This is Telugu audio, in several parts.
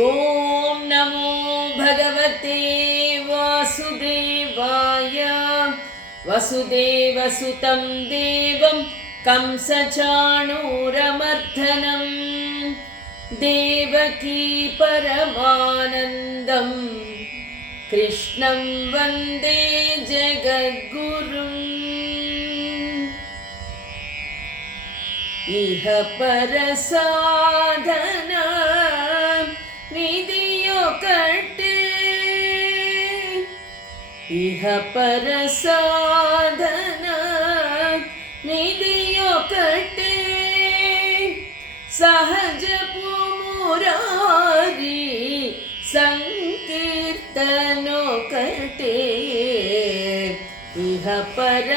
ఓం నమో భగవతే వాసుదేవాయ. వసుదేవసుతం దేవం కంసచాణూరమర్దనం దేవకీ పరమానందం కృష్ణం వందే జగద్గురుం. ఇహ పర సాధన విధియొకటే, ఇహ పర సాధన విధియొకటే, సహజపు మురారి సంకీర్తనొకటే. ఇహ పర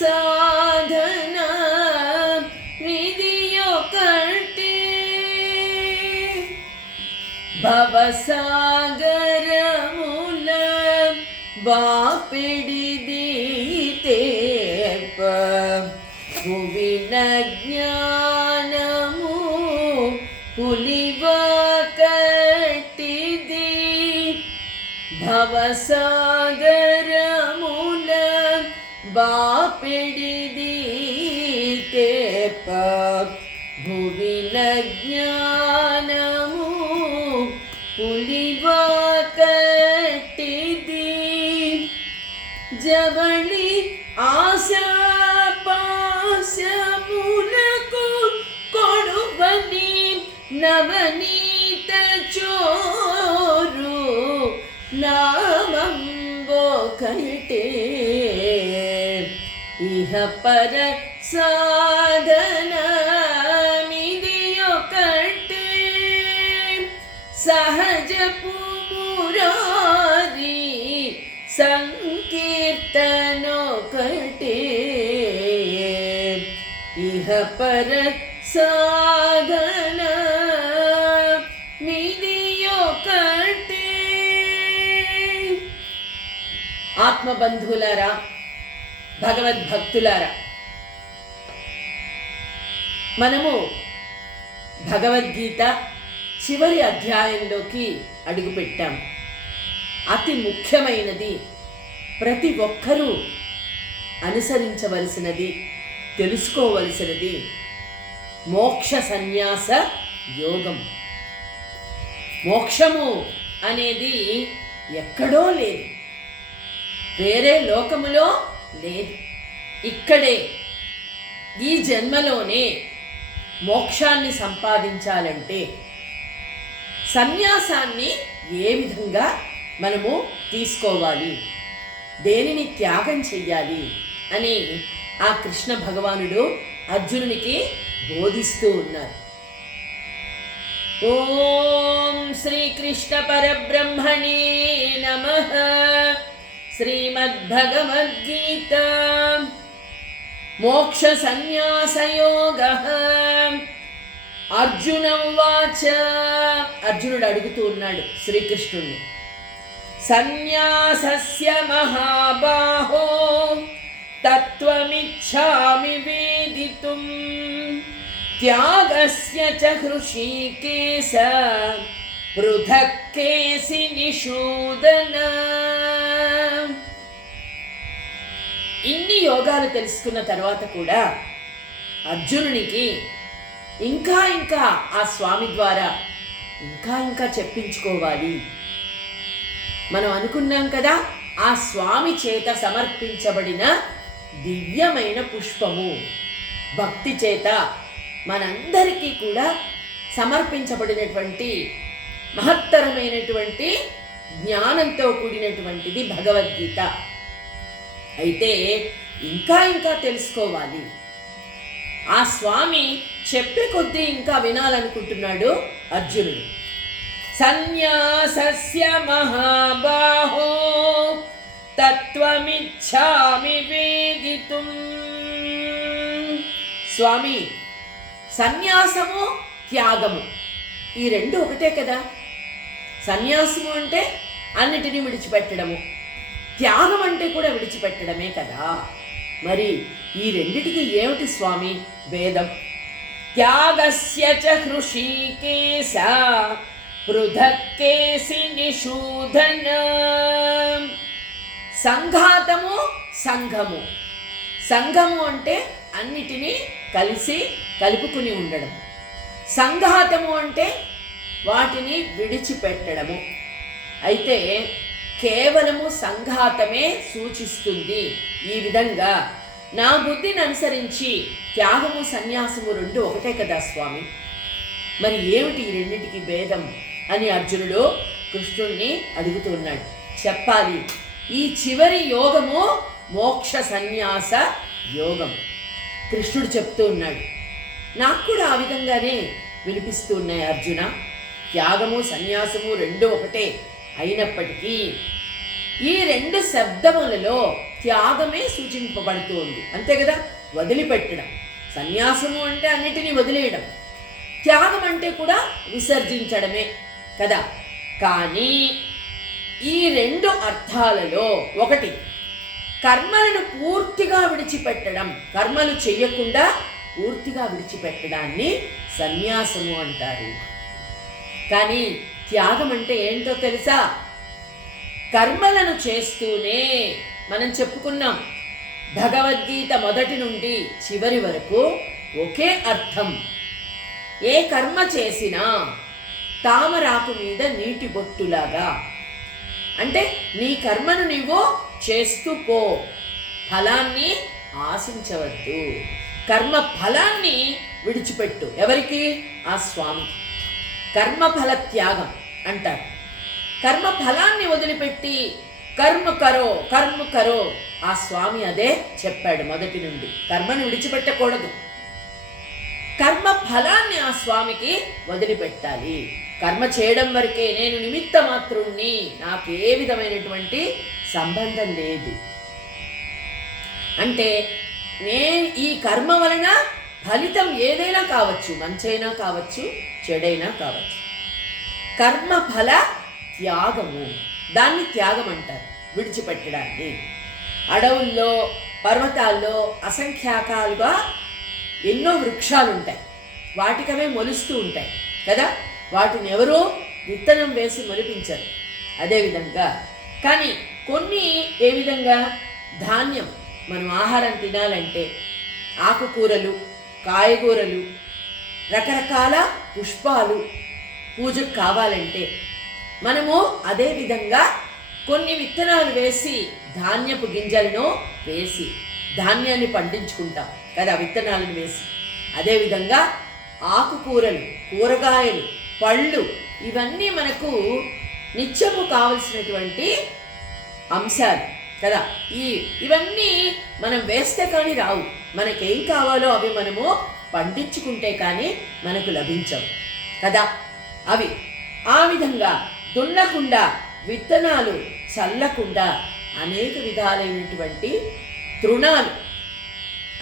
సాధన విధియొకటే, భవసాగరముల బాపిడిదీతేప భువిన జ్ఞానము పులివకటిది. భవసాగరముల బాపిడిదీతేప భువిన జ్ఞానము పులివకటిది. జవళి ఆశాపాశములకు కొడువని నవనీత చోరు నామంబొకటే. ఇహ పర సాధన మిదియొకటే, సహజపు మురారి సంకీర్తనొకటే. ఇహ పర సాధన మిదియొకటే. ఆత్మబంధువులారా, భగవద్భక్తులారా, మనము భగవద్గీత చివరి అధ్యాయంలోకి అడుగుపెట్టాం. అతి ముఖ్యమైనది, ప్రతి ఒక్కరూ అనుసరించవలసినది, తెలుసుకోవలసినది మోక్ష సన్యాస యోగం. మోక్షము అనేది ఎక్కడో లేదు, వేరే లోకములో లేదు, ఇక్కడే ఈ జన్మలోనే మోక్షాన్ని సంపాదించాలంటే సన్యాసాన్ని ఏ విధంగా మనము తీసుకోవాలి, దేనిని త్యాగం చెయ్యాలి అని ఆ కృష్ణ భగవానుడు అర్జునునికి బోధిస్తూ ఉన్నారు. ఓం శ్రీకృష్ణ పరబ్రహ్మణే నమః. శ్రీమద్భగవద్గీత మోక్ష సన్యాసయోగః. అర్జునం వాచ, అర్జునుడు అడుగుతూ ఉన్నాడు శ్రీకృష్ణుణ్ణి, సన్యాసస్య మహాబాహో తత్వమిచ్ఛామి వేదితుం త్యాగస్య చ హృషీకేశ పృథక్ కేసి నిషూదన. ఇన్ని యోగాలు తెలుసుకున్న తర్వాత కూడా అర్జునునికి ఇంకా ఆ స్వామి ద్వారా ఇంకా చెప్పించుకోవాలి. మనం అనుకున్నాం కదా, ఆ స్వామి చేత సమర్పించబడిన దివ్యమైన పుష్పము, భక్తి చేత మనందరికీ కూడా సమర్పించబడినటువంటి మహత్తరమైనటువంటి జ్ఞానంతో కూడినటువంటిది భగవద్గీత. అయితే ఇంకా తెలుసుకోవాలి. ఆ స్వామి చెప్పే కొద్దీ ఇంకా వినాలనుకుంటున్నాడు అర్జునుడు. సన్యాసస్య మహాబాహో తత్వమిచ్ఛామి వేదితుం. స్వామి, సన్యాసము త్యాగము ఈ రెండు ఒకటే కదా. సన్యాసము అంటే అన్నిటినీ విడిచిపెట్టడము, త్యాగం అంటే కూడా విడిచిపెట్టడమే కదా. మరి ఈ రెండిటికి ఏమిటి స్వామి భేదం? త్యాగస్య చ హృషీకేశ పృథక్కేసి నిషూదన. సంఘాతము సంఘము. సంఘము అంటే అన్నిటినీ కలుపుకుని ఉండడం. సంఘాతము అంటే వాటిని విడిచిపెట్టడము. అయితే కేవలము సంఘాతమే సూచిస్తుంది. ఈ విధంగా నా బుద్ధిని అనుసరించి త్యాగము సన్యాసము రెండు ఒకటే కదా స్వామి, మరి ఏమిటి ఈ రెండింటికి భేదం అని అర్జునుడు కృష్ణుణ్ణి అడుగుతున్నాడు. చెప్పాలి. ఈ చివరి యోగము మోక్ష సన్యాస యోగం. కృష్ణుడు చెప్తూ ఉన్నాడు. నాకు కూడా ఆ విధంగానే వినిపిస్తూ ఉన్నాయి అర్జున. త్యాగము సన్యాసము రెండు ఒకటే అయినప్పటికీ ఈ రెండు శబ్దములలో త్యాగమే సూచింపబడుతూ ఉంది. అంతే కదా, వదిలిపెట్టడం. సన్యాసము అంటే అన్నిటినీ వదిలేయడం, త్యాగం అంటే కూడా విసర్జించడమే కదా. కానీ ఈ రెండు అర్థాలలో ఒకటి కర్మలను పూర్తిగా విడిచిపెట్టడం, కర్మలు చెయ్యకుండా పూర్తిగా విడిచిపెట్టడాన్ని సన్యాసము అంటారు. కానీ త్యాగం అంటే ఏంటో తెలుసా? కర్మలను చేస్తూనే, మనం చెప్పుకున్నాం భగవద్గీత మొదటి నుండి చివరి వరకు ఒకే అర్థం. ఏ కర్మ చేసినా తామరాకు మీద నీటి బొట్టులాగా. అంటే నీ కర్మను నీవు చేస్తూ పో, ఫలాన్ని ఆశించవద్దు. కర్మ ఫలాన్ని విడిచిపెట్టు. ఎవరికి? ఆ స్వామి. కర్మఫల త్యాగం అంటారు. కర్మ ఫలాన్ని వదిలిపెట్టి కర్మ కరో. ఆ స్వామి అదే చెప్పాడు మొదటి నుండి. కర్మను విడిచిపెట్టకూడదు, కర్మ ఫలాన్ని ఆ స్వామికి వదిలిపెట్టాలి. కర్మ చేయడం వరకే, నేను నిమిత్త మాత్రుణ్ణి, నాకు ఏ విధమైనటువంటి సంబంధం లేదు. అంటే ఈ కర్మ వలన ఫలితం ఏదైనా కావచ్చు, మంచైనా కావచ్చు, చెడైనా కావచ్చు. కర్మ ఫల త్యాగము, దాన్ని త్యాగం అంటారు, విడిచిపెట్టడాన్ని. అడవుల్లో పర్వతాల్లో అసంఖ్యాకాలుగా ఎన్నో వృక్షాలు ఉంటాయి, వాటికవే మొలుస్తూ ఉంటాయి కదా. వాటిని ఎవరో విత్తనం వేసి మొలిపించరు. అదేవిధంగా కానీ కొన్ని ఏ విధంగా ధాన్యం, మనం ఆహారం తినాలంటే ఆకుకూరలు, కాయగూరలు, రకరకాల పుష్పాలు పూజకు కావాలంటే మనము అదే విధంగా కొన్ని విత్తనాలు వేసి, ధాన్యపు గింజలను వేసి ధాన్యాన్ని పండించుకుంటాం కదా, విత్తనాలను వేసి. అదేవిధంగా ఆకుకూరలు, కూరగాయలు, పళ్ళు, ఇవన్నీ మనకు నిత్యము కావలసినటువంటి అంశాలు కదా. ఇవన్నీ మనం వేస్తే కానీ రావు. మనకేం కావాలో అవి మనము పండించుకుంటే కానీ మనకు లభించవు కదా. అవి ఆ విధంగా దున్నకుండా, విత్తనాలు చల్లకుండా అనేక విధాలైనటువంటి తృణాలు,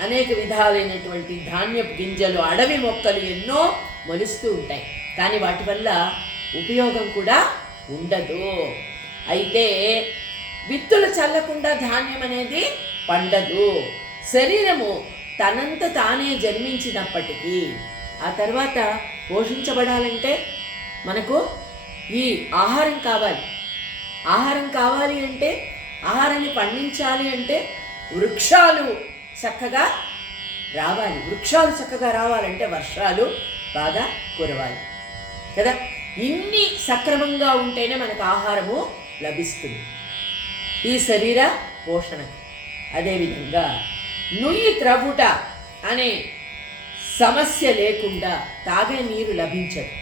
అనేక విధాలైనటువంటి ధాన్యపు గింజలు, అడవి మొక్కలు ఎన్నో మొలుస్తూ ఉంటాయి. కానీ వాటి వల్ల ఉపయోగం కూడా ఉండదు. అయితే విత్తులు చల్లకుండా ధాన్యం అనేది పండదు. శరీరము తనంత తానే జన్మించినప్పటికీ ఆ తర్వాత పోషించబడాలంటే మనకు ఈ ఆహారం కావాలి. ఆహారం కావాలి అంటే, ఆహారాన్ని పండించాలి అంటే వృక్షాలు చక్కగా రావాలి. వృక్షాలు చక్కగా రావాలంటే వర్షాలు బాగా కురవాలి కదా. ఇన్ని సక్రమంగా ఉంటేనే మనకు ఆహారము లభిస్తుంది, ఈ శరీర పోషణ. అదేవిధంగా నుయ్యి త్రవ్వుట అనే సమస్య లేకుండా తాగే నీరు లభించదు.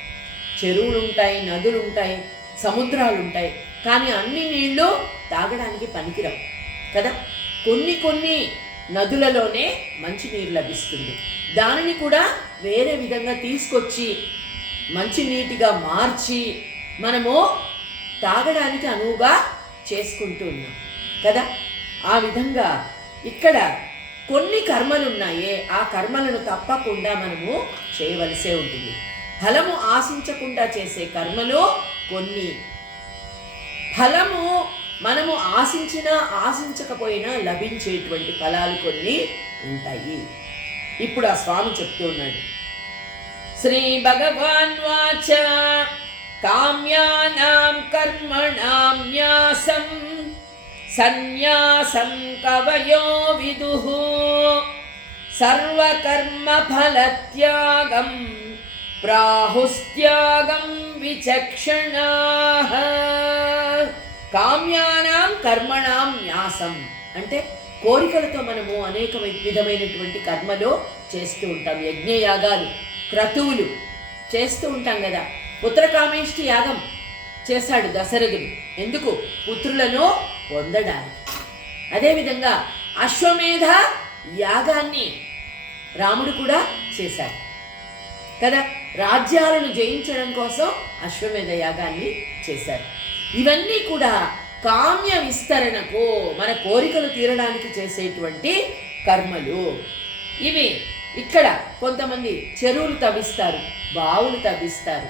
చెరువులు ఉంటాయి, నదులు ఉంటాయి, సముద్రాలు ఉంటాయి, కానీ అన్ని నీళ్లు తాగడానికి పనికిరావు కదా. కొన్ని నదులలోనే మంచినీరు లభిస్తుంది. దానిని కూడా వేరే విధంగా తీసుకొచ్చి మంచినీటిగా మార్చి మనము తాగడానికి అనువుగా చేసుకుంటూ ఉన్నాం కదా. ఆ విధంగా ఇక్కడ కొన్ని కర్మలు ఉన్నాయే, ఆ కర్మలను తప్పకుండా మనము చేయవలసే ఉంటుంది. ఫలము ఆశించకుండా చేసే కర్మలు కొన్ని, ఫలము మనము ఆశించినా ఆశించకపోయినా లభించేటువంటి ఫలాలు కొన్ని ఉంటాయి. ఇప్పుడు ఆ స్వామి చెప్తూ ఉన్నాడు. శ్రీ భగవాన్ వాచ కామ్యానాం కర్మణాం న్యాసం సన్యాసం కవయో విదుః సర్వకర్మ ఫలత్యాగం ప్రాహుస్త్యాగం విచక్షణాః. కామ్యానాం కర్మణాం న్యాసం అంటే కోరికలతో మనము అనేక విధమైనటువంటి కర్మలు చేస్తూ ఉంటాం. యజ్ఞయాగాలు, క్రతువులు చేస్తూ ఉంటాం కదా. పుత్రకామేష్టి యాగం చేశాడు దశరథుడు. ఎందుకు? పుత్రులను పొందడానికి. అదేవిధంగా అశ్వమేధ యాగాన్ని రాముడు కూడా చేశాడు కదా. రాజ్యాలను జయించడం కోసం అశ్వమేధ యాగాన్ని చేశారు. ఇవన్నీ కూడా కామ్య విస్తరణకు, మన కోరికలు తీరడానికి చేసేటువంటి కర్మలు. ఇవి ఇక్కడ కొంతమంది చెరువులు తవ్విస్తారు, బావులు తవ్విస్తారు.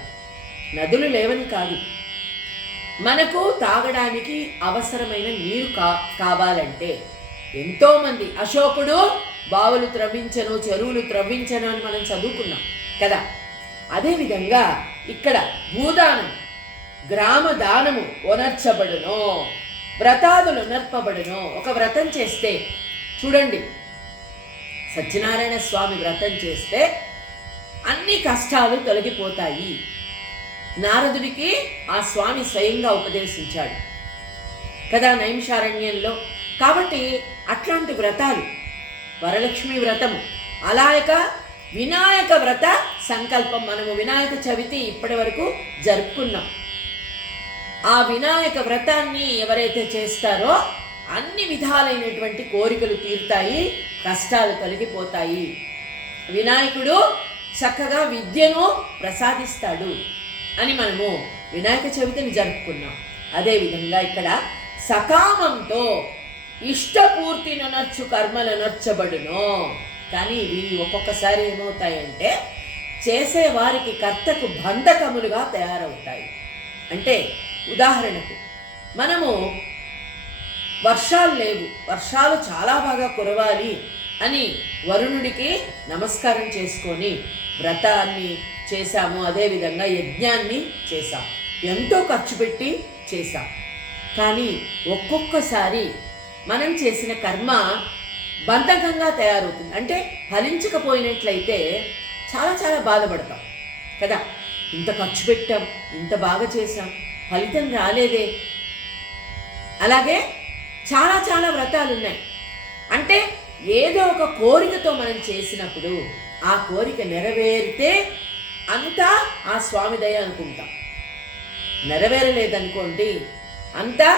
నదులు లేవని కాదు, మనకు తాగడానికి అవసరమైన నీరు కావాలంటే ఎంతోమంది, అశోకుడు బావులు త్రవ్వించను, చెరువులు త్రవ్వించను అని మనం చదువుకున్నాం కదా. అదేవిధంగా ఇక్కడ భూదానం, గ్రామ దానము ఒనర్చబడును, వ్రతాదులు నర్పబడును. ఒక వ్రతం చేస్తే చూడండి, సత్యనారాయణ స్వామి వ్రతం చేస్తే అన్ని కష్టాలు తొలగిపోతాయి. నారదుడికి ఆ స్వామి స్వయంగా ఉపదేశించాడు కదా నైమిషారణ్యంలో. కాబట్టి అట్లాంటి వ్రతాలు, వరలక్ష్మి వ్రతము, అలాగ వినాయక వ్రత సంకల్పం, మనము వినాయక చవితి ఇప్పటి వరకు జరుపుకున్నాం. ఆ వినాయక వ్రతాన్ని ఎవరైతే చేస్తారో అన్ని విధాలైనటువంటి కోరికలు తీరుతాయి, కష్టాలు తొలగిపోతాయి. వినాయకుడు చక్కగా విద్యను ప్రసాదిస్తాడు అని మనము వినాయక చవితిని జరుపుకున్నాం. అదేవిధంగా ఇక్కడ సకామంతో ఇష్టపూర్తిన నచ్చు కర్మలు నచ్చబడును. కానీ ఇవి ఒక్కొక్కసారి ఏమవుతాయంటే చేసేవారికి కర్తకు బంధకములుగా తయారవుతాయి. అంటే ఉదాహరణకు మనము వర్షాలు లేవు, వర్షాలు చాలా బాగా కురవాలి అని వరుణుడికి నమస్కారం చేసుకొని వ్రతాన్ని చేశాము. అదేవిధంగా యజ్ఞాన్ని చేశాం, ఎంతో ఖర్చు పెట్టి చేశాం. కానీ ఒక్కొక్కసారి మనం చేసిన కర్మ బంధకంగా తయారవుతుంది. అంటే ఫలించకపోయినట్లయితే చాలా చాలా బాధపడతాం కదా. ఇంత ఖర్చు పెట్టాం, ఇంత బాగా చేశాం, ఫలితం రాలేదే. అలాగే చాలా చాలా వ్రతాలు ఉన్నాయి. అంటే ఏదో ఒక కోరికతో మనం చేసినప్పుడు ఆ కోరిక నెరవేరితే అంతా ఆ స్వామి దయ అనుకుంటాం. నెరవేరలేదనుకోండి, అంతా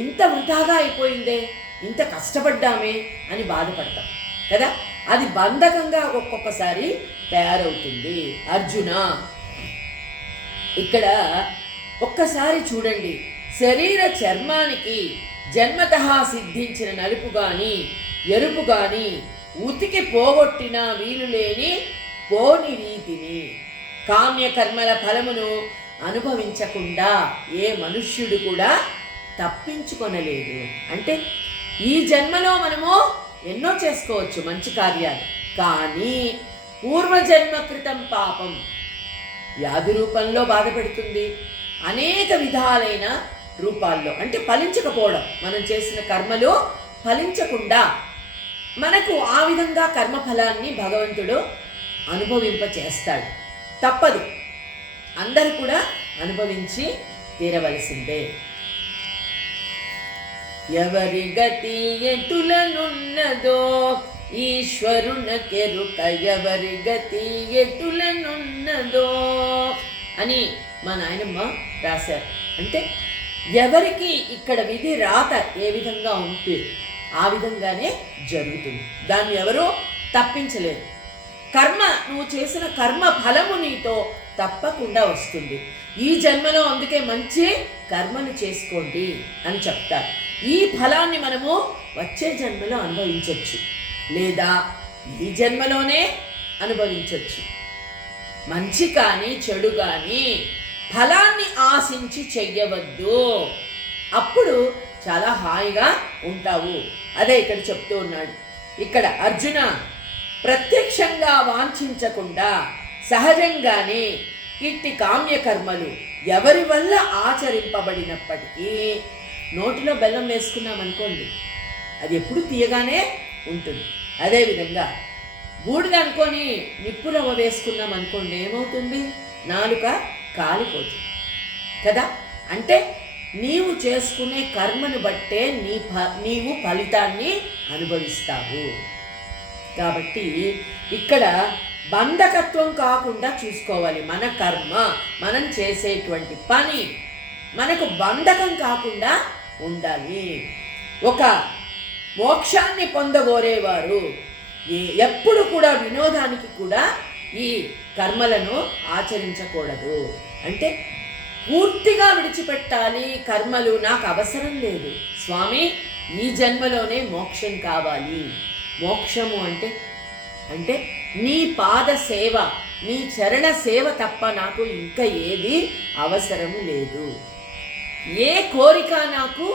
ఇంత వృధాగా అయిపోయిందే, ఇంత కష్టపడ్డామే అని బాధపడతాం కదా. అది బంధకంగా ఒక్కొక్కసారి తయారవుతుంది. అర్జున, ఇక్కడ ఒక్కసారి చూడండి, శరీర చర్మానికి జన్మతః సిద్ధించిన నలుపు గాని ఎరుపు గాని ఉతికి పోగొట్టిన వీలు లేని పోని రీతిని కామ్యకర్మల ఫలమును అనుభవించకుండా ఏ మనుష్యుడు కూడా తప్పించుకొనలేదు. అంటే ఈ జన్మలో మనము ఎన్నో చేసుకోవచ్చు మంచి కార్యాలు, కానీ పూర్వజన్మ కృతం పాపం వ్యాధి రూపంలో బాధ పెడుతుంది, అనేక విధాలైన రూపాల్లో. అంటే ఫలించకపోవడం, మనం చేసిన కర్మలు ఫలించకుండా మనకు ఆ విధంగా కర్మఫలాన్ని భగవంతుడు అనుభవింప చేస్తాడు. తప్పదు, అందరూ కూడా అనుభవించి తీరవలసిందే. ఎవరి గతి ఎటులనున్నదో ఈశ్వరునకెరుక, ఎవరి గతి ఎటులనున్నదో అని మా నాయనమ్మ రాశారు. అంటే ఎవరికి ఇక్కడ విధి రాత ఏ విధంగా ఉంటుంది ఆ విధంగానే జరుగుతుంది, దాన్ని ఎవరూ తప్పించలేరు. కర్మ, నువ్వు చేసిన కర్మ ఫలము నీతో తప్పకుండా వస్తుంది ఈ జన్మలో. అందుకే మంచి కర్మను చేసుకోండి అని చెప్తారు. ఈ ఫలాన్ని మనము వచ్చే జన్మలో అనుభవించవచ్చు, లేదా ఈ జన్మలోనే అనుభవించవచ్చు. మంచి కానీ చెడు కానీ ఫలాన్ని ఆశించి చెయ్యవద్దు, అప్పుడు చాలా హాయిగా ఉంటావు. అదే ఇక్కడ చెప్తూ ఉన్నాడు. ఇక్కడ అర్జున, ప్రత్యక్షంగా వాంఛించకుండా సహజంగానే ఇట్టి కామ్యకర్మలు ఎవరి వల్ల ఆచరింపబడినప్పటికీ నోటిలో బెల్లం వేసుకున్నామనుకోండి, అది ఎప్పుడు తీయగానే ఉంటుంది. అదేవిధంగా బూడిద అనుకొని నిప్పురవ్వ వేసుకున్నాం అనుకోండి, ఏమవుతుంది? నాలుక కాలిపోతుంది కదా. అంటే నీవు చేసుకునే కర్మను బట్టే నీవు ఫలితాన్ని అనుభవిస్తావు. కాబట్టి ఇక్కడ బంధకత్వం కాకుండా చూసుకోవాలి. మన కర్మ, మనం చేసేటువంటి పని మనకు బంధకం కాకుండా ఉండాలి. ఒక మోక్షాన్ని పొందగోరేవారు ఎప్పుడు కూడా వినోదానికి కూడా ఈ కర్మలను ఆచరించకూడదు. అంటే పూర్తిగా విడిచిపెట్టాలి. కర్మలు నాకు అవసరం లేదు స్వామి, ఈ జన్మలోనే మోక్షం కావాలి. మోక్షము అంటే నీ పాద సేవ, నీ చరణ సేవ తప్ప నాకు ఇంకా ఏది అవసరం లేదు, ఏ కోరిక నాకు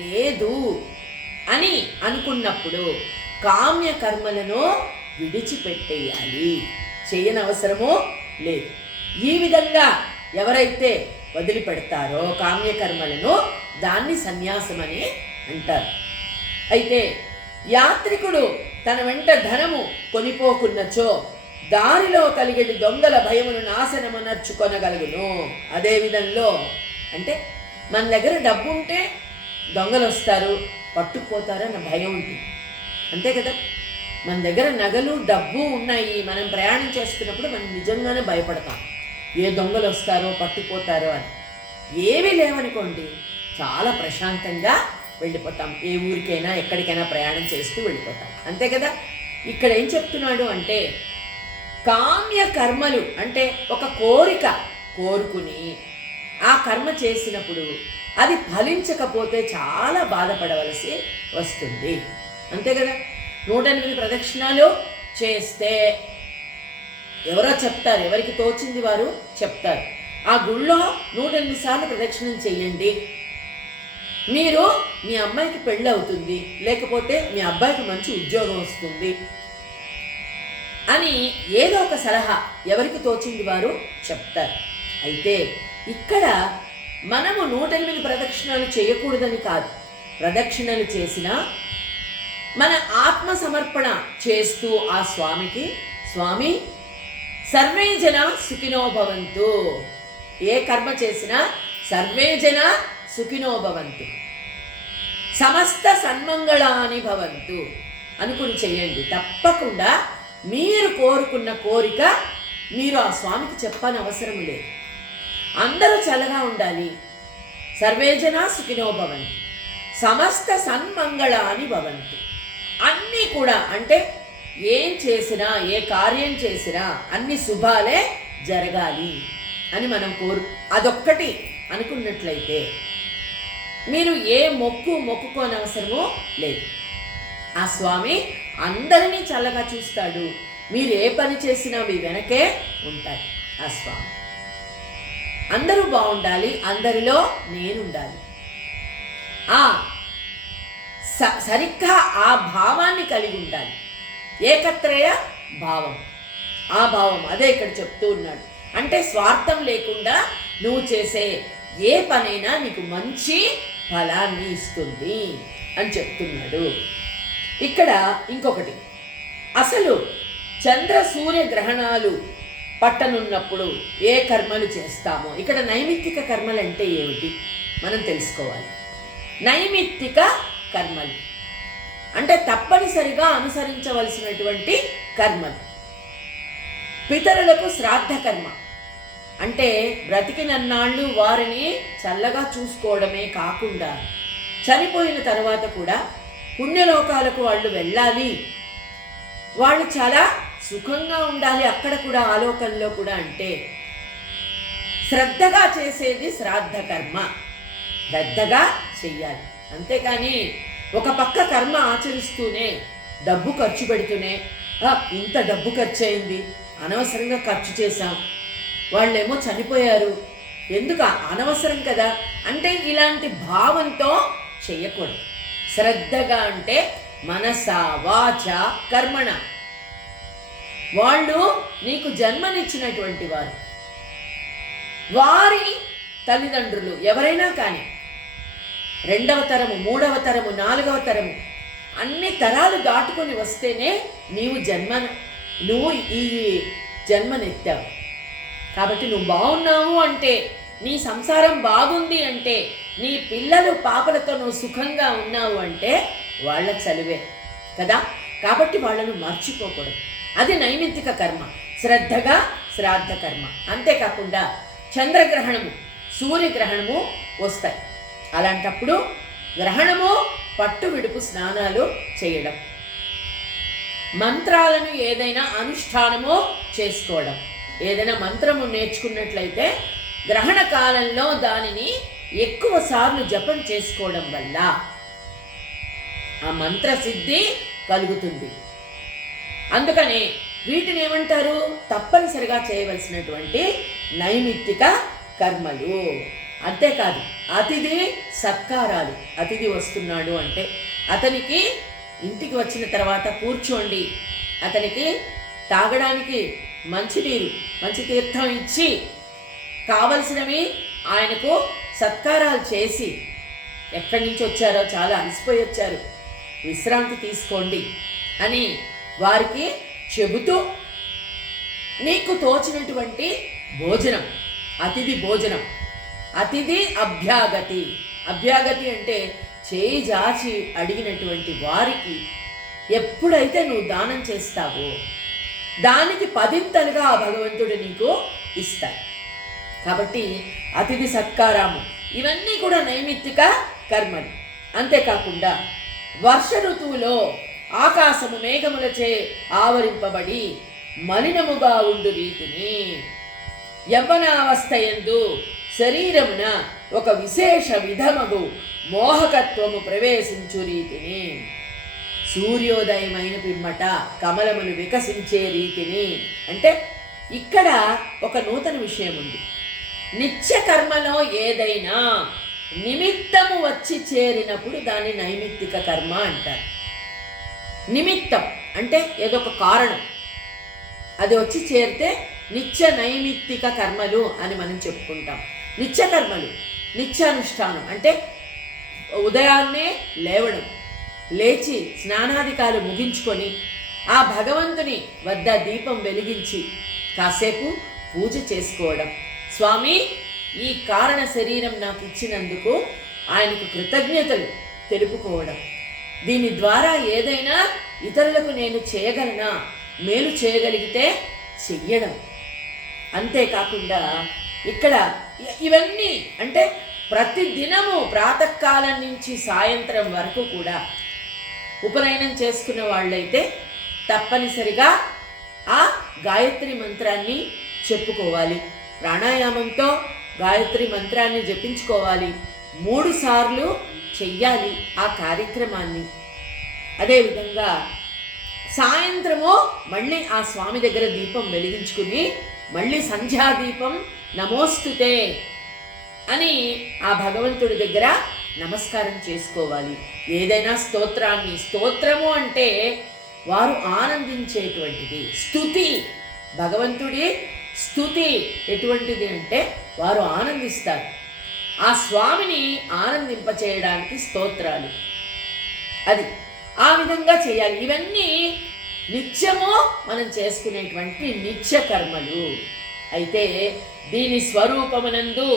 లేదు అని అనుకున్నప్పుడు కామ్య కర్మలను విడిచిపెట్టేయాలి. చేయనవసరమో లేదు. ఈ విధంగా ఎవరైతే వదిలిపెడతారో కామ్యకర్మలను, దాన్ని సన్యాసమని అంటారు. అయితే యాత్రికుడు తన వెంట ధనము కొనిపోకున్నచో దారిలో కలిగేది దొంగల భయమును నాశనమనర్చుకొనగలుగును. అదేవిధంలో అంటే మన దగ్గర డబ్బు ఉంటే దొంగలు వస్తారు, పట్టుకుపోతారు అన్న భయం ఉంటుంది, అంతే కదా. మన దగ్గర నగలు డబ్బు ఉన్నాయి, మనం ప్రయాణం చేస్తున్నప్పుడు మనం నిజంగానే భయపడతాం, ఏ దొంగలు వస్తారో పట్టుకుపోతారో అని. ఏమీ లేవనుకోండి, చాలా ప్రశాంతంగా వెళ్ళిపోతాం. ఏ ఊరికైనా ఎక్కడికైనా ప్రయాణం చేస్తూ వెళ్ళిపోతాం, అంతే కదా. ఇక్కడ ఏం చెప్తున్నాడు అంటే కామ్య కర్మలు అంటే ఒక కోరిక కోరుకుని ఆ కర్మ చేసినప్పుడు అది ఫలించకపోతే చాలా బాధపడవలసి వస్తుంది, అంతే కదా. 108 ప్రదక్షిణాలు చేస్తే ఎవరో చెప్తారు, ఎవరికి తోచింది వారు చెప్తారు, ఆ గుళ్ళో 108 సార్లు ప్రదక్షిణం చెయ్యండి, మీరు మీ అమ్మాయికి పెళ్ళి అవుతుంది, లేకపోతే మీ అబ్బాయికి మంచి ఉద్యోగం వస్తుంది అని ఏదో ఒక సలహా ఎవరికి తోచింది వారు చెప్తారు. అయితే ఇక్కడ మనము 108 ప్రదక్షిణాలు చేయకూడదని కాదు, ప్రదక్షిణలు చేసినా మన ఆత్మ సమర్పణ చేస్తూ ఆ స్వామికి, స్వామి సర్వే జన సుఖినో భవంతు, ఏ కర్మ చేసినా సర్వే జన సుఖినో భవంతు, సమస్త సన్మంగళాని భవంతు అనుకుని చెయ్యండి. తప్పకుండా మీరు కోరుకున్న కోరిక మీరు ఆ స్వామికి చెప్పని అవసరం లేదు. అందరూ చల్లగా ఉండాలి, సర్వే జన సుఖినో భవంతు, సమస్త సన్మంగళాని భవంతు, అన్నీ కూడా అంటే ఏం చేసినా ఏ కార్యం చేసినా అన్ని శుభాలే జరగాలి అని మనం అదొక్కటి అనుకున్నట్లయితే మీరు ఏ మొక్కుకోనవసరమో లేదు. ఆ స్వామి అందరినీ చల్లగా చూస్తాడు, మీరు ఏ పని చేసినా మీ వెనకే ఉంటాడు ఆ స్వామి. అందరూ బాగుండాలి, అందరిలో నేనుండాలి, సరిగ్గా ఆ భావాన్ని కలిగి ఉండాలి. ఏకత్రయ భావం, ఆ భావం అదే ఇక్కడ చెప్తూ ఉన్నాడు. అంటే స్వార్థం లేకుండా నువ్వు చేసే ఏ పనైనా నీకు మంచి ఫలాన్ని ఇస్తుంది అని చెప్తున్నాడు. ఇక్కడ ఇంకొకటి, అసలు చంద్ర సూర్య గ్రహణాలు పట్టనున్నప్పుడు ఏ కర్మలు చేస్తామో, ఇక్కడ నైమిత్తిక కర్మలు అంటే ఏమిటి మనం తెలుసుకోవాలి. నైమిత్తిక కర్మలు అంటే తప్పనిసరిగా అనుసరించవలసినటువంటి కర్మలు. పితరులకు శ్రాద్ధ కర్మ అంటే బ్రతికినన్నాళ్ళు వారిని చల్లగా చూసుకోవడమే కాకుండా చనిపోయిన తర్వాత కూడా పుణ్యలోకాలకు వాళ్ళు వెళ్ళాలి, వాళ్ళు చాలా సుఖంగా ఉండాలి అక్కడ కూడా ఆలోకంలో కూడా, అంటే శ్రద్ధగా చేసేది శ్రాద్ధ కర్మ, శ్రద్ధగా చెయ్యాలి. అంతేకాని ఒక పక్క కర్మ ఆచరిస్తూనే డబ్బు ఖర్చు పెడుతూనే ఇంత డబ్బు ఖర్చు అయింది, అనవసరంగా ఖర్చు చేశాం, వాళ్ళేమో చనిపోయారు, ఎందుకు అనవసరం కదా అంటే ఇలాంటి భావంతో చెయ్యకూడదు. శ్రద్ధగా అంటే మనస వాచ కర్మణ, వాళ్ళు నీకు జన్మనిచ్చినటువంటి వారు, వారి తల్లిదండ్రులు ఎవరైనా కానీ 2వ తరము, 3వ తరము, 4వ తరము అన్ని తరాలు దాటుకొని వస్తేనే నువ్వు ఈ జన్మనెత్తావు. కాబట్టి నువ్వు బాగున్నావు అంటే, నీ సంసారం బాగుంది అంటే, నీ పిల్లలు పాపలతో నువ్వు సుఖంగా ఉన్నావు అంటే వాళ్ళ చలివే కదా. కాబట్టి వాళ్ళను మర్చిపోకూడదు. అది నైమిత్తిక కర్మ, శ్రద్ధగా శ్రాద్ధ కర్మ. అంతేకాకుండా చంద్రగ్రహణము, సూర్యగ్రహణము వస్తాయి. అలాంటప్పుడు గ్రహణము, పట్టు విడుపు స్నానాలు చేయడం, మంత్రాలను ఏదైనా అనుష్ఠానము చేసుకోవడం. ఏదైనా మంత్రము నేర్చుకున్నట్లయితే గ్రహణ కాలంలో దానిని ఎక్కువ సార్లు జపం చేసుకోవడం వల్ల ఆ మంత్రసిద్ధి కలుగుతుంది. అందుకని వీటిని ఏమంటారు? తప్పనిసరిగా చేయవలసినటువంటి నైమిత్తిక కర్మలు. అంతేకాదు అతిథి సత్కారాలు. అతిథి వస్తున్నాడు అంటే అతనికి ఇంటికి వచ్చిన తర్వాత కూర్చోండి, అతనికి తాగడానికి మంచినీరు, మంచి తీర్థం ఇచ్చి కావలసినవి ఆయనకు సత్కారాలు చేసి, ఎక్కడి నుంచి వచ్చారో చాలా అలసిపోయి వచ్చారు, విశ్రాంతి తీసుకోండి అని వారికి చెబుతూ నీకు తోచినటువంటి భోజనం, అతిథి భోజనం. అతిథి అభ్యాగతి. అభ్యాగతి అంటే చేయి జాచి అడిగినటువంటి వారికి ఎప్పుడైతే నువ్వు దానం చేస్తావో దానికి 10ంతలుగా ఆ భగవంతుడు నీకు ఇస్తాడు. కాబట్టి అతిథి సత్కారము ఇవన్నీ కూడా నైమిత్తిక కర్మలు. అంతేకాకుండా వర్ష ఋతువులో ఆకాశము మేఘములచే ఆవరింపబడి మలినముగా ఉండు రీతిని, యవ్వనావస్థయందు శరీరమున ఒక విశేష విధమగు మోహకత్వము ప్రవేశించు రీతిని, సూర్యోదయమైన పిమ్మట కమలములు వికసించే రీతిని. అంటే ఇక్కడ ఒక నూతన విషయం ఉంది. నిత్య కర్మలో ఏదైనా నిమిత్తము వచ్చి చేరినప్పుడు దాన్ని నైమిత్తిక కర్మ అంటారు. నిమిత్తం అంటే ఏదో ఒక కారణం, అది వచ్చి చేరితే నిత్య నైమిత్తిక కర్మలు అని మనం చెప్పుకుంటాం. నిత్య కర్మలు, నిత్యానుష్ఠానం అంటే ఉదయాన్నే లేవడం, లేచి స్నానాధికాలు ముగించుకొని ఆ భగవంతుని వద్ద దీపం వెలిగించి కాసేపు పూజ చేసుకోవడం. స్వామి, ఈ కారణ శరీరం నాకు ఇచ్చినందుకు ఆయనకు కృతజ్ఞతలు తెలుపుకోవడం. దీని ద్వారా ఏదైనా ఇతరులకు నేను చేయగలనా, మేలు చేయగలిగితే చెయ్యడం. అంతేకాకుండా ఇక్కడ ఇవన్నీ అంటే ప్రతి దినము ప్రాతకాలం నుంచి సాయంత్రం వరకు కూడా ఉపనయనం చేసుకున్న వాళ్ళైతే తప్పనిసరిగా ఆ గాయత్రి మంత్రాన్ని చెప్పుకోవాలి. ప్రాణాయామంతో గాయత్రి మంత్రాన్ని జపించుకోవాలి. 3 సార్లు చెయ్యాలి ఆ కార్యక్రమాన్ని. అదేవిధంగా సాయంత్రము మళ్ళీ ఆ స్వామి దగ్గర దీపం వెలిగించుకుని మళ్ళీ సంధ్యాదీపం నమోస్తుతే అని ఆ భగవంతుడి దగ్గర నమస్కారం చేసుకోవాలి. ఏదైనా స్తోత్రాన్ని, స్తోత్రము అంటే వారు ఆనందించేటువంటిది. స్తుతి, భగవంతుడి స్తుతి ఎటువంటిది అంటే వారు ఆనందిస్తారు. ఆ స్వామిని ఆనందింపచేయడానికి స్తోత్రాలు, అది ఆ విధంగా చేయాలి. ఇవన్నీ నిత్యము మనం చేసుకునేటువంటి నిత్య కర్మలు. అయితే దీని స్వరూపమునందు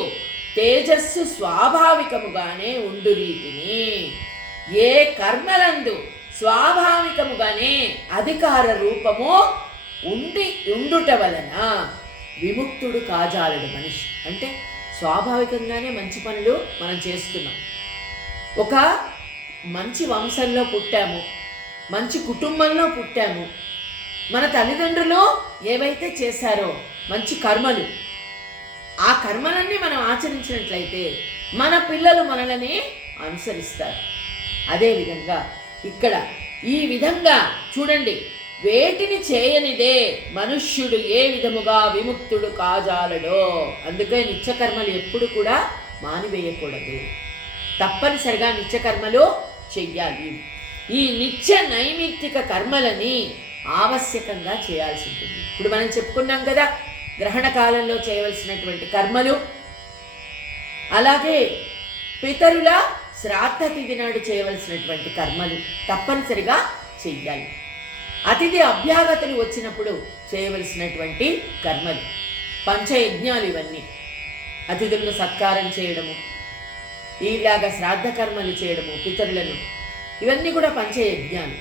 తేజస్సు స్వాభావికముగానే ఉండు రీతిని, ఏ కర్మలందు స్వాభావికముగానే అధికార రూపము ఉండుట వలన విముక్తుడు కాజాలడు మనిషి. అంటే స్వాభావికంగానే మంచి పనులు మనం చేస్తున్నాం. ఒక మంచి వంశంలో పుట్టాము, మంచి కుటుంబంలో పుట్టాము. మన తల్లిదండ్రులు ఏవైతే చేశారో మంచి కర్మలు, ఆ కర్మలన్నీ మనం ఆచరించినట్లయితే మన పిల్లలు మనల్ని అనుసరిస్తారు. అదేవిధంగా ఇక్కడ ఈ విధంగా చూడండి, వేటిని చేయనిదే మనుష్యుడు ఏ విధముగా విముక్తుడు కాజాలడో. అందుకే నిత్యకర్మలు ఎప్పుడు కూడా మానివేయకూడదు. తప్పనిసరిగా నిత్యకర్మలు చెయ్యాలి. ఈ నిత్య నైమిత్తిక కర్మలని ఆవశ్యకంగా చేయాల్సి ఉంటుంది. ఇప్పుడు మనం చెప్పుకున్నాం కదా, గ్రహణ కాలంలో చేయవలసినటువంటి కర్మలు, అలాగే పితరుల శ్రాద్ధ తిథి నాడు చేయవలసినటువంటి కర్మలు తప్పనిసరిగా చెయ్యాలి. అతిథి అభ్యాగతులు వచ్చినప్పుడు చేయవలసినటువంటి కర్మలు, పంచయజ్ఞాలు ఇవన్నీ. అతిథులను సత్కారం చేయడము, ఇలాగా శ్రాద్ధ కర్మలు చేయడము, పితరులను, ఇవన్నీ కూడా పంచయజ్ఞాలు.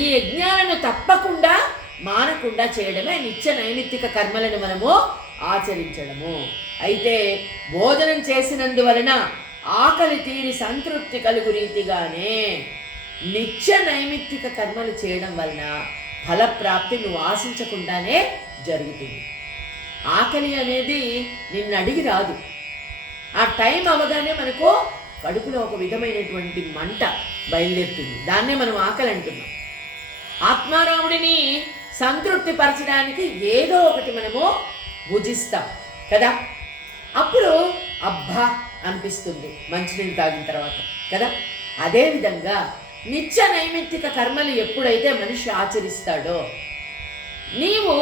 ఈ యజ్ఞాలను తప్పకుండా మానకుండా చేయడమే నిత్య నైమిత్తిక కర్మలను మనము ఆచరించడము. అయితే భోజనం చేసినందువలన ఆకలి తీరి సంతృప్తి కలుగు రీతిగానే నిత్య నైమిత్తిక కర్మలు చేయడం వలన ఫలప్రాప్తి నువ్వు ఆశించకుండానే జరుగుతుంది. ఆకలి అనేది నిన్ను అడిగి రాదు. ఆ టైం అవగానే మనకు కడుపులో ఒక విధమైనటువంటి మంట బయలుదేరుతుంది. దాన్నే మనం ఆకలి అంటున్నాం. ఆత్మారాముడిని సంతృప్తి పరచడానికి ఏదో ఒకటి మనము భుజిస్తాం కదా, అప్పుడు అబ్బా అనిపిస్తుంది మంచినీళ్ళు తాగిన తర్వాత కదా. అదేవిధంగా నిత్య నైమిత్తిక కర్మలు ఎప్పుడైతే మనిషి ఆచరిస్తాడో నీవు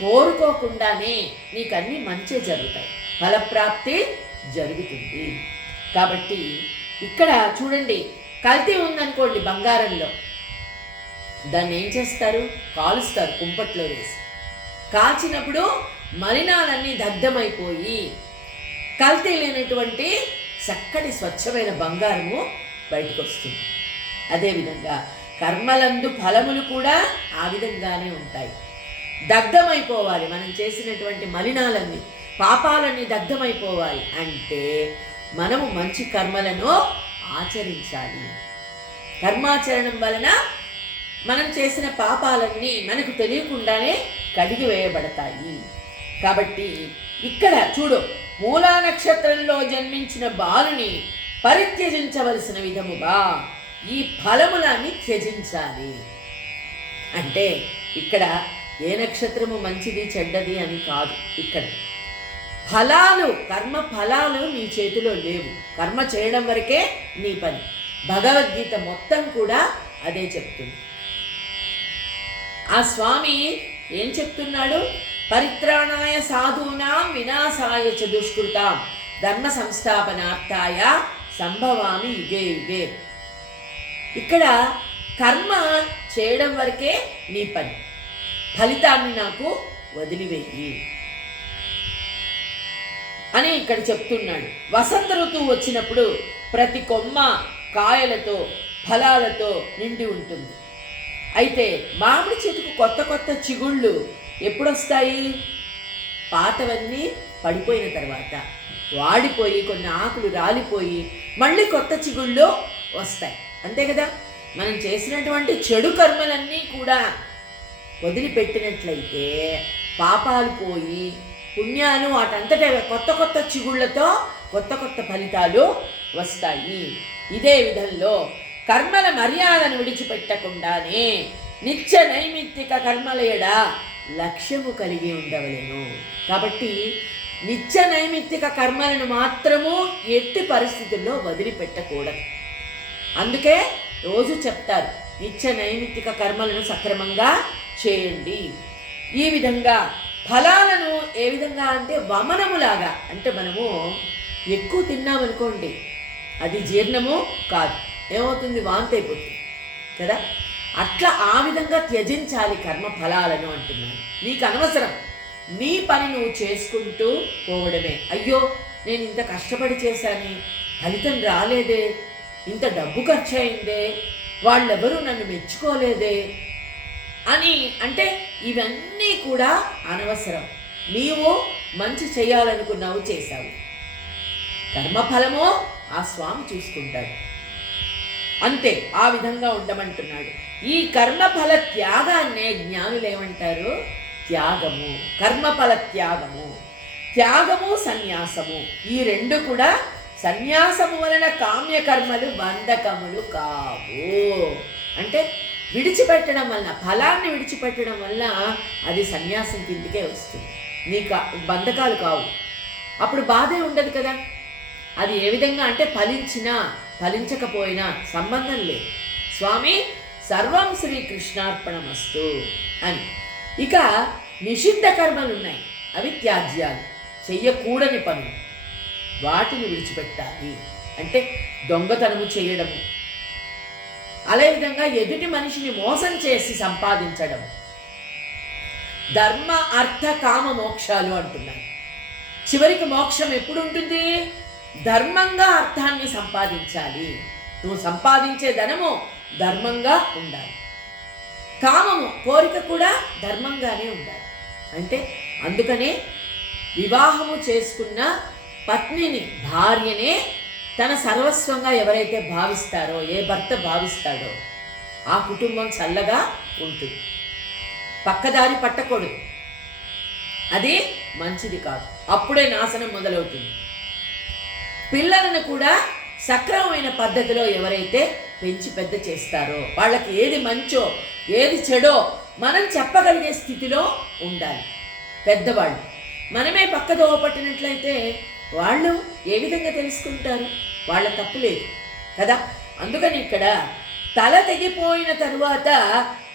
కోరుకోకుండానే నీకన్నీ మంచి జరుగుతాయి, ఫలప్రాప్తి జరుగుతుంది. కాబట్టి ఇక్కడ చూడండి, కల్తీ ఉందనుకోండి బంగారంలో, దాన్ని ఏం చేస్తారు? కాలుస్తారు కుంపట్లో వేసి. కాల్చినప్పుడు మలినాలన్నీ దగ్ధమైపోయి కల్తీ లేనటువంటి చక్కటి స్వచ్ఛమైన బంగారము బయటకు వస్తుంది. అదేవిధంగా కర్మలందు ఫలములు కూడా ఆ విధంగానే ఉంటాయి. దగ్ధమైపోవాలి, మనం చేసినటువంటి మలినాలన్నీ, పాపాలన్నీ దగ్ధమైపోవాలి అంటే మనము మంచి కర్మలను ఆచరించాలి. కర్మాచరణం వలన మనం చేసిన పాపాలన్నీ మనకు తెలియకుండానే కడిగి వేయబడతాయి. కాబట్టి ఇక్కడ చూడు, మూలా నక్షత్రంలో జన్మించిన బాలుని పరిత్యజించవలసిన విధముగా ఈ ఫలములన్నీ త్యజించాలి. అంటే ఇక్కడ ఏ నక్షత్రము మంచిది చెడ్డది అని కాదు. ఇక్కడ ఫలాలు, కర్మ ఫలాలు నీ చేతిలో లేవు. కర్మ చేయడం వరకే నీ పని. భగవద్గీత మొత్తం కూడా అదే చెప్తుంది. ఆ స్వామి ఏం చెప్తున్నాడు? పరిత్రాణాయ సాధూనాం వినాశాయ చ దుష్కృతాం ధర్మ సంస్థాపనార్థాయ సంభవామి యుగే యుగే. ఇక్కడ కర్మ చేయడం వరకే నీ పని, ఫలితాన్ని నాకు వదిలివేయి అని ఇక్కడ చెప్తున్నాడు. వసంత ఋతువు వచ్చినప్పుడు ప్రతి కొమ్మ కాయలతో ఫలాలతో నిండి ఉంటుంది. అయితే మామిడి చెట్టుకు కొత్త కొత్త చిగుళ్ళు ఎప్పుడొస్తాయి? పాతవన్నీ పడిపోయిన తర్వాత, వాడిపోయి కొన్ని ఆకులు రాలిపోయి మళ్ళీ కొత్త చిగుళ్ళు వస్తాయి. అంతే కదా. మనం చేసినటువంటి చెడు కర్మలన్నీ కూడా వదిలిపెట్టినట్లయితే పాపాలు పోయి పుణ్యాలు వాటంతటే కొత్త కొత్త చిగుళ్లతో కొత్త కొత్త ఫలితాలు వస్తాయి. ఇదే విధంలో కర్మల మర్యాదను విడిచిపెట్టకుండానే నిత్య నైమిత్తిక కర్మలేడ లక్ష్యము కలిగి ఉండవలెను. కాబట్టి నిత్య నైమిత్తిక కర్మలను మాత్రము ఎట్టి పరిస్థితుల్లో వదిలిపెట్టకూడదు. అందుకే రోజు చెప్తారు, నిత్య నైమిత్తిక కర్మలను సక్రమంగా చేయండి. ఈ విధంగా ఫలాలను ఏ విధంగా అంటే వమనములాగా, అంటే మనము ఎక్కువ తిన్నామనుకోండి అది జీర్ణము కాదు, ఏమవుతుంది? వాంతి అయిపోతుంది కదా. అట్లా ఆ విధంగా త్యజించాలి కర్మ ఫలాలను అంటున్నాను. నీకు అనవసరం, నీ పని నువ్వు చేసుకుంటూ పోవడమే. అయ్యో నేను ఇంత కష్టపడి చేశాను, ఫలితం రాలేదే, ఇంత డబ్బు ఖర్చు అయిందే, వాళ్ళెవరూ నన్ను మెచ్చుకోలేదే అని అంటే ఇవన్నీ కూడా అనవసరం. నీవు మంచి చేయాలనుకున్నావు, చేశావు, కర్మఫలమో ఆ స్వామి చూసుకుంటాడు. అంతే, ఆ విధంగా ఉండమంటున్నాడు. ఈ కర్మఫల త్యాగాన్నే జ్ఞానులు ఏమంటారు? త్యాగము, కర్మఫల త్యాగము. త్యాగము సన్యాసము, ఈ రెండు కూడా సన్యాసము వలన కామ్యకర్మలు బంధకములు కావు. అంటే విడిచిపెట్టడం వలన, ఫలాన్ని విడిచిపెట్టడం వల్ల అది సన్యాసం కిందికే వస్తుంది. నీకు బంధకాలు కావు, అప్పుడు బాధే ఉండదు కదా. అది ఏ విధంగా అంటే ఫలించినా ఫలించకపోయినా సంబంధం లేదు. స్వామి సర్వం శ్రీకృష్ణార్పణమస్తు అని. ఇక నిషిద్ధ కర్మలు ఉన్నాయి. అవి త్యాజ్యాలు, చెయ్యకూడని పనులు, వాటిని విడిచిపెట్టాలి. అంటే దొంగతనము చేయడము, అదేవిధంగా ఎదుటి మనిషిని మోసం చేసి సంపాదించడం, ధర్మ అర్థ కామ మోక్షాలు అంటున్నారు. చివరికి మోక్షం ఎప్పుడు ఉంటుంది? ధర్మంగా అర్థాన్ని సంపాదించాలి. నువ్వు సంపాదించే ధనము ధర్మంగా ఉండాలి. కామము, కోరిక కూడా ధర్మంగానే ఉండాలి. అంటే అందుకనే వివాహము చేసుకున్న పత్నిని, భార్యనే తన సర్వస్వంగా ఎవరైతే భావిస్తారో, ఏ భర్త భావిస్తాడో ఆ కుటుంబం చల్లగా ఉంటుంది. పక్కదారి పట్టకూడదు, అది మంచిది కాదు. అప్పుడే నాశనం మొదలవుతుంది. పిల్లలను కూడా సక్రమమైన పద్ధతిలో ఎవరైతే పెంచి పెద్ద చేస్తారో, వాళ్ళకి ఏది మంచో ఏది చెడో మనం చెప్పగలిగే స్థితిలో ఉండాలి. పెద్దవాళ్ళు మనమే పక్కదోవ పట్టినట్లయితే వాళ్ళు ఏ విధంగా తెలుసుకుంటారు? వాళ్ళ తప్పు లేదు కదా. అందుకని ఇక్కడ తల తెగిపోయిన తరువాత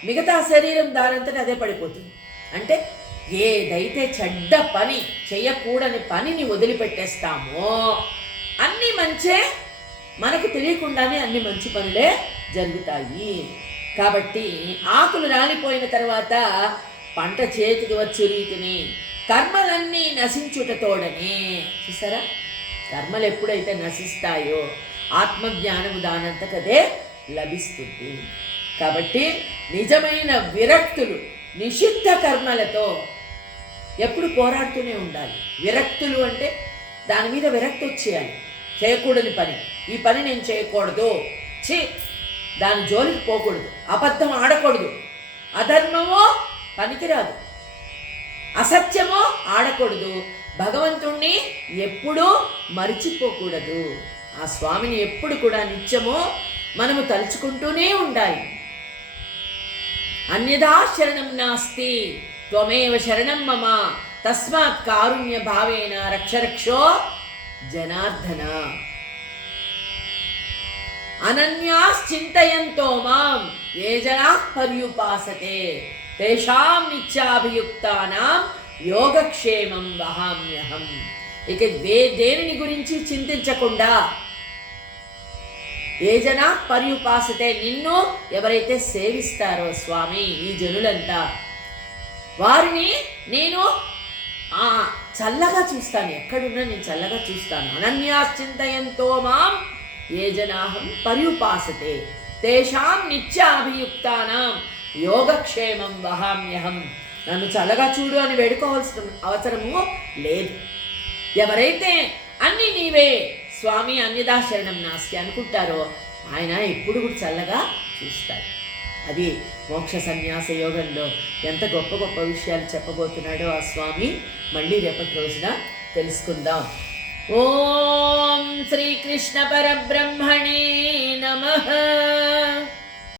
మిగతా శరీరం దానంతట అదే పడిపోతుంది. అంటే ఏదైతే చెడ్డ పని, చెయ్యకూడని పనిని వదిలిపెట్టేస్తామో అన్నీ మంచే, మనకు తెలియకుండానే అన్ని మంచి పనులే జరుగుతాయి. కాబట్టి ఆకులు రాలిపోయిన తర్వాత పంట చేతికి వచ్చు రీతిని కర్మలన్నీ నశించుటతోడనే. చూసారా, కర్మలు ఎప్పుడైతే నశిస్తాయో ఆత్మజ్ఞానము దానంతటదే లభిస్తుంది. కాబట్టి నిజమైన విరక్తులు నిషిద్ధ కర్మలతో ఎప్పుడు పోరాడుతూనే ఉండాలి. విరక్తులు అంటే దాని మీద విరక్తి వచ్చేయాలి. చేయకూడని పని, ఈ పని నేను చేయకూడదు, దాని జోలికి పోకూడదు, అబద్ధం ఆడకూడదు, అధర్మమో పనికిరాదు, అసత్యమో ఆడకూడదు, భగవంతుణ్ణి ఎప్పుడూ మరిచిపోకూడదు. ఆ స్వామిని ఎప్పుడు కూడా నిత్యము మనము తలుచుకుంటూనే ఉండాలి. అన్యదా శరణం నాస్తి త్వమేవ శరణం మమ తస్మాత్ కారుణ్య భావేన రక్షరక్షో జనార్దన. అనన్యాశ్చింతయంతో మాం ఏ జనాః పర్యుపాసతే తేషాం నిత్యాభియుక్తానాం యోగక్షేమం వహామ్యహం. ఇక దేనిని గురించి చింతించకుండా, ఏ జనా పర్యుపాసతే, నిన్ను ఎవరైతే సేవిస్తారో స్వామి ఈ జనులంతా, వారిని నేను చల్లగా చూస్తాను. ఎక్కడున్నా నేను చల్లగా చూస్తాను. అనన్యాశ్చింతయంతో మాం ఏ జనాహం పర్యుపాసతే తేషాం నిత్యాభియుక్తానాం యోగక్షేమం వహామ్యహం. నన్ను చల్లగా చూడు అని వేడుకోవాల్సిన అవసరము లేదు. ఎవరైతే అన్ని నీవే స్వామి అన్యదా శరణం నాస్తి అనుకుంటారో ఆయన ఎప్పుడు కూడా చల్లగా చూస్తారు. అది మోక్ష సన్యాస యోగంలో ఎంత గొప్ప గొప్ప విషయాలు చెప్పబోతున్నాడో ఆ స్వామి మళ్ళీ రేపటి రోజున తెలుసుకుందాం. ఓం శ్రీకృష్ణ పరబ్రహ్మణే నమః.